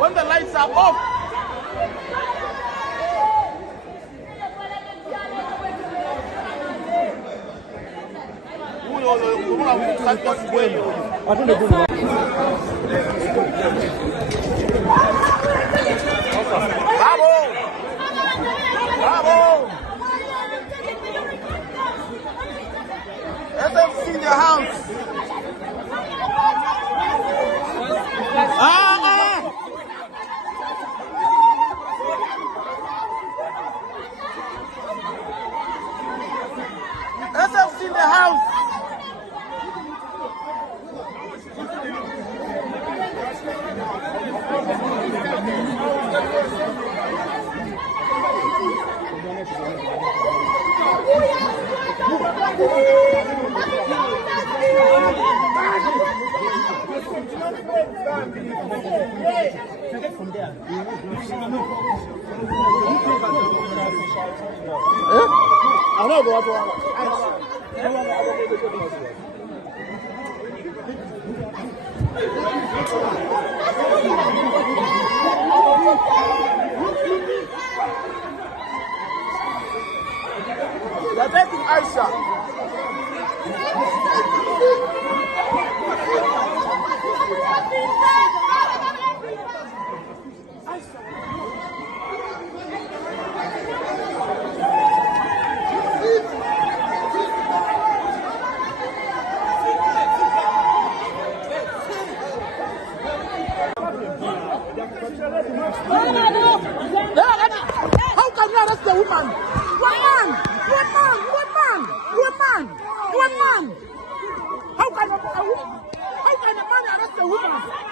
When the lights are off, SFC in your house. SFC in the house. I know what they're taking Aisha. How can you arrest a woman? One man! How can a man arrest a woman?